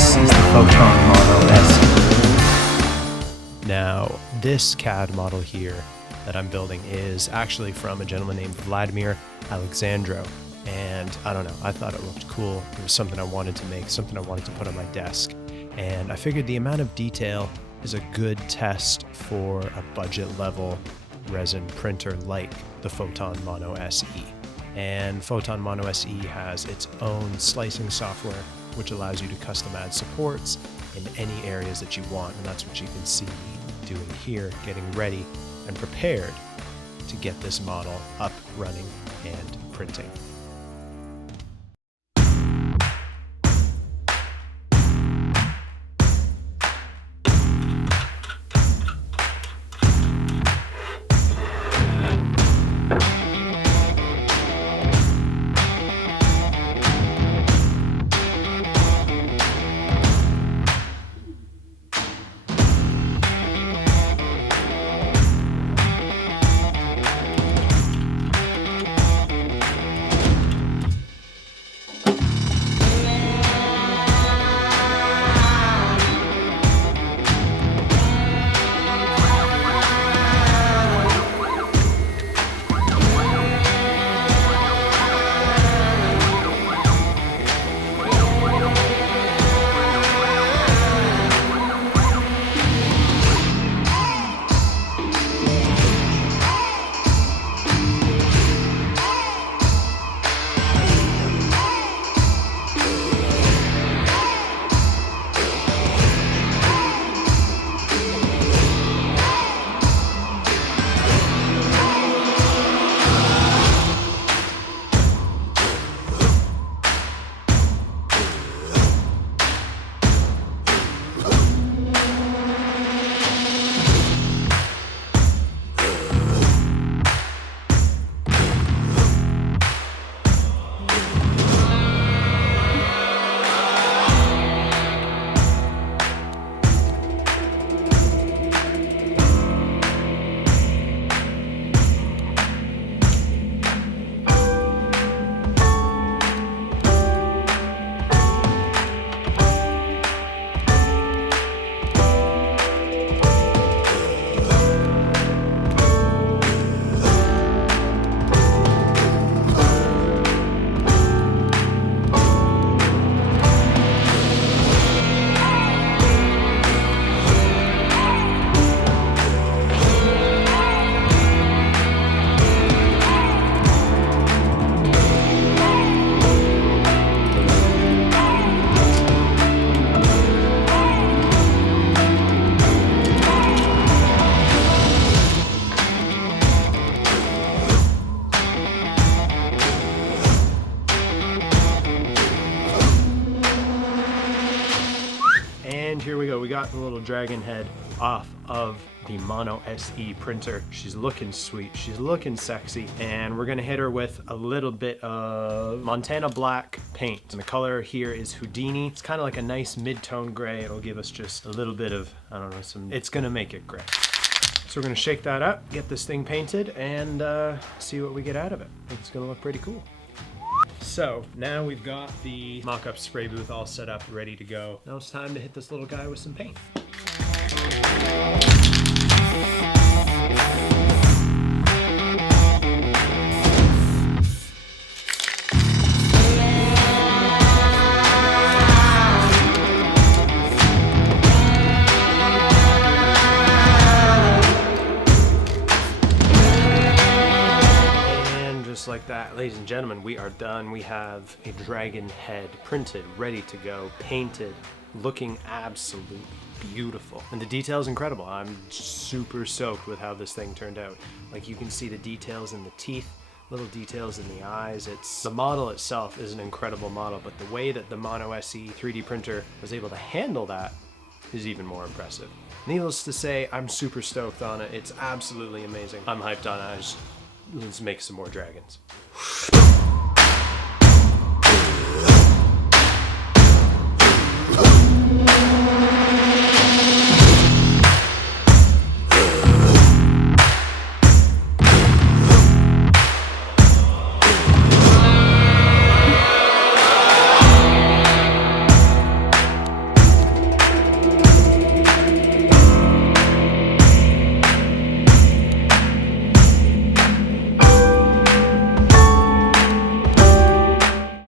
This is the Photon Mono SE. Now, this CAD model here that I'm building is actually from a gentleman named Vladimir Alexandrov. And I don't know, I thought it looked cool. It was something I wanted to make, something I wanted to put on my desk. And I figured the amount of detail is a good test for a budget level resin printer like the Photon Mono SE. And Photon Mono SE has its own slicing software, which allows you to custom add supports in any areas that you want. And that's what you can see me doing here, getting ready and prepared to get this model up, running, and printing. And here we go, we got the little dragon head off of the Mono SE printer. She's looking sweet, she's looking sexy, and we're gonna hit her with a little bit of Montana Black paint. And the color here is Houdini. It's kind of like a nice mid-tone gray. It'll give us just a little bit of, I don't know, it's gonna make it gray. So we're gonna shake that up, get this thing painted, and see what we get out of it. I think it's gonna look pretty cool. So now we've got the mock-up spray booth all set up, ready to go. Now it's time to hit this little guy with some paint. Just like that, ladies and gentlemen, we are done. We have a dragon head printed, ready to go, painted, looking absolutely beautiful. And the detail is incredible. I'm super stoked with how this thing turned out. Like, you can see the details in the teeth, little details in the eyes. The model itself is an incredible model, but the way that the Mono SE 3D printer was able to handle that is even more impressive. Needless to say, I'm super stoked on it. It's absolutely amazing. I'm hyped on it. Let's make some more dragons.